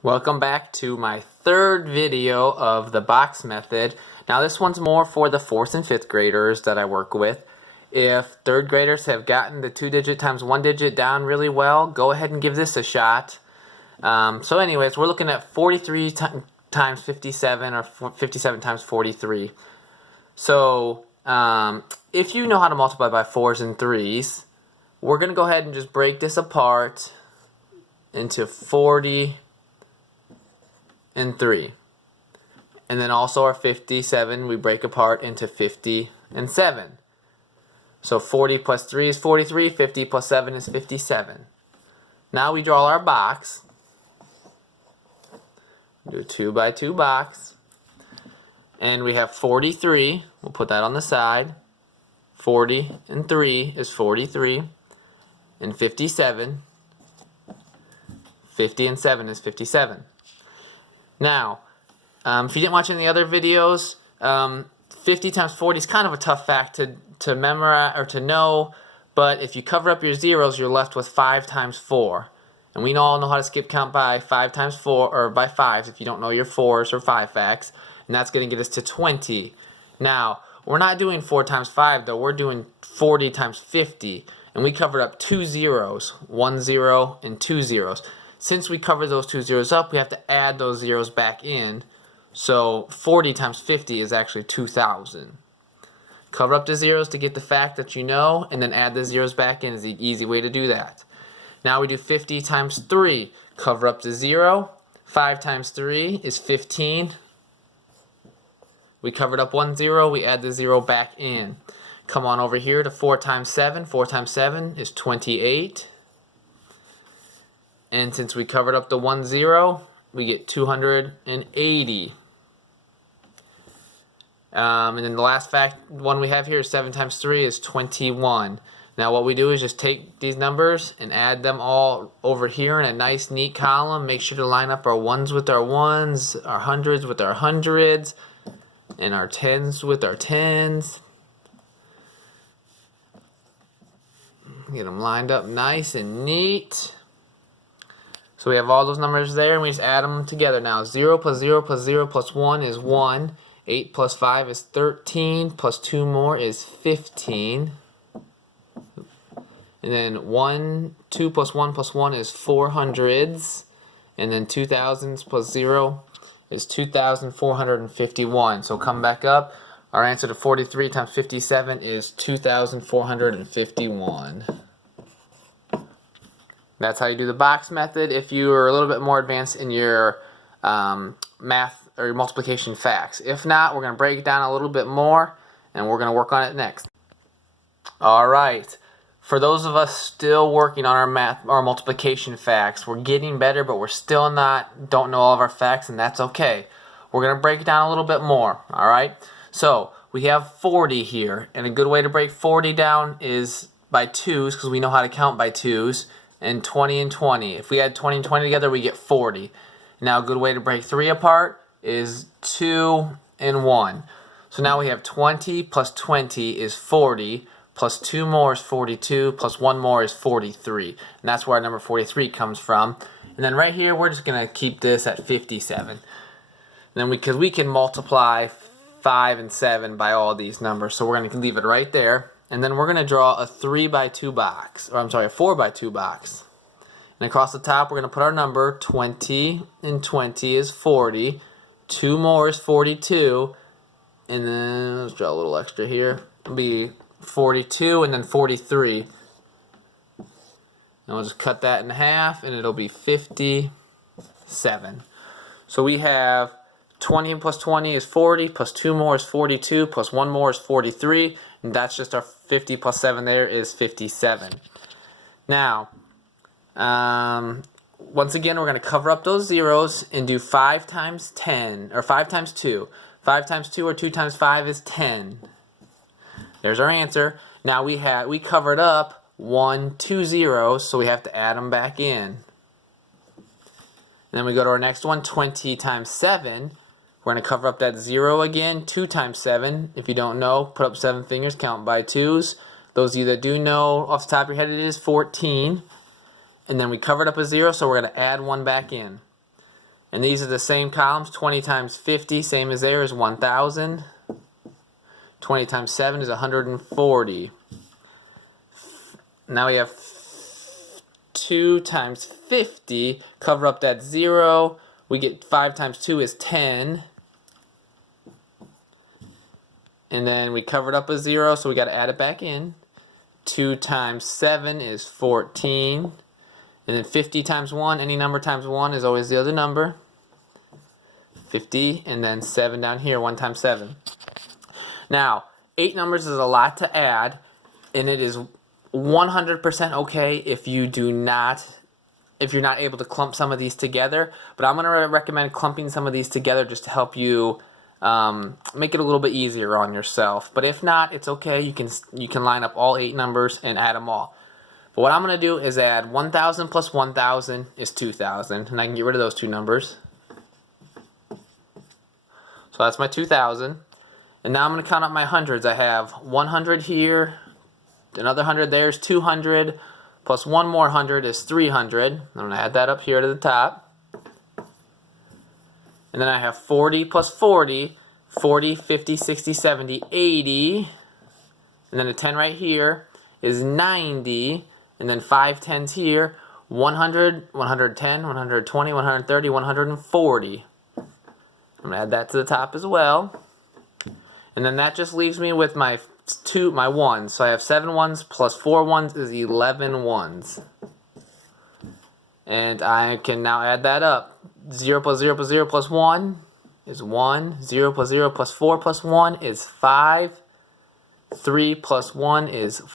Welcome back to my third video of the box method. Now this one's more for the 4th and 5th graders that I work with. If 3rd graders have gotten the 2-digit times 1-digit down really well, go ahead and give this a shot. So anyways, we're looking at 43 times 57 or 57 times 43. So if you know how to multiply by 4s and 3s, we're going to go ahead and just break this apart into 40 and 3. And then also our 57 we break apart into 50 and 7. So 40 plus 3 is 43, 50 plus 7 is 57. Now we draw our box. Do a 2 by 2 box. And we have 43. We'll put that on the side. 40 and 3 is 43. And 57. 50 and 7 is 57. Now, if you didn't watch any other videos, 50 times 40 is kind of a tough fact to memorize or to know, but if you cover up your zeros, you're left with 5 times 4. And we all know how to skip count by 5 times 4, or by 5s if you don't know your 4s or 5 facts, and that's going to get us to 20. Now, we're not doing 4 times 5 though, we're doing 40 times 50, and we covered up 2 zeros, 1 0 and 2 zeros. Since we covered those 2 zeros up, we have to add those zeros back in. So 40 times 50 is actually 2,000. Cover up the zeros to get the fact that you know, and then add the zeros back in is the easy way to do that. Now we do 50 times 3. Cover up the 0. 5 times 3 is 15. We covered up 1 0. We add the 0 back in. Come on over here to 4 times 7. 4 times 7 is 28. And since we covered up the 1 0, we get 280. And then the last fact one we have here is 7 times 3 is 21. Now what we do is just take these numbers and add them all over here in a nice neat column. Make sure to line up our 1s with our 1s, our 100s with our 100s, and our 10s with our 10s. Get them lined up nice and neat. So we have all those numbers there, and we just add them together now. 0 plus 0 plus 0 plus 1 is 1. 8 plus 5 is 13. Plus 2 more is 15. And then 2 plus 1 plus 1 is 400s. And then 2,000s plus 0 is 2,451. So come back up. Our answer to 43 times 57 is 2,451. That's how you do the box method if you are a little bit more advanced in your math or your multiplication facts. If not, we're going to break it down a little bit more, and we're going to work on it next. Alright, for those of us still working on our multiplication facts, we're getting better, but we're still don't know all of our facts, and that's okay. We're going to break it down a little bit more, alright? So, we have 40 here, and a good way to break 40 down is by 2s, because we know how to count by 2s. And 20 and 20. If we add 20 and 20 together, we get 40. Now a good way to break 3 apart is 2 and 1. So now we have 20 plus 20 is 40, plus 2 more is 42, plus 1 more is 43. And that's where our number 43 comes from. And then right here, we're just going to keep this at 57. And then because we can multiply 5 and 7 by all these numbers, so we're going to leave it right there. And then we're going to draw a 3 by 2 box, or I'm sorry, a 4 by 2 box. And across the top, we're going to put our number. 20 and 20 is 40. 2 more is 42. And then let's draw a little extra here. It'll be 42 and then 43. And we'll just cut that in half, and it'll be 57. So we have 20 plus 20 is 40, plus 2 more is 42, plus 1 more is 43. And that's just our 50 plus 7 there is 57. Now, once again, we're going to cover up those zeros and do 5 times 10, or 5 times 2. 5 times 2 or 2 times 5 is 10. There's our answer. Now we covered up 2 zeros, so we have to add them back in. And then we go to our next one, 20 times 7. We're going to cover up that 0 again. 2 times 7. If you don't know, put up 7 fingers, count by 2s. Those of you that do know off the top of your head, it is 14. And then we covered up a 0, so we're going to add 1 back in. And these are the same columns. 20 times 50, same as there, is 1,000. 20 times 7 is 140. Now we have 2 times 50. Cover up that 0. We get 5 times 2 is 10. And then we covered up a 0, so we got to add it back in. 2 times 7 is 14. And then 50 times 1, any number times 1 is always the other number. 50, and then 7 down here, 1 times 7. Now, 8 numbers is a lot to add, and it is 100% okay if you're not able to clump some of these together. But I'm going to recommend clumping some of these together just to help you make it a little bit easier on yourself. But if not, it's okay. You can line up all 8 numbers and add them all. But what I'm going to do is add 1,000 plus 1,000 is 2,000. And I can get rid of those 2 numbers. So that's my 2,000. And now I'm going to count up my hundreds. I have 100 here. Another 100 there is 200. Plus one more 100 is 300. I'm going to add that up here to the top. And then I have 40 plus 40. 40, 50, 60, 70, 80. And then a 10 right here is 90. And then 5 tens here, 100, 110, 120, 130, 140. I'm going to add that to the top as well. And then that just leaves me with my ones. So I have 7 ones plus 4 ones is 11 ones. And I can now add that up. 0 plus 0 plus 0 plus 1 is 1. 0 plus 0 plus 4 plus 1 is 5. 3 plus 1 is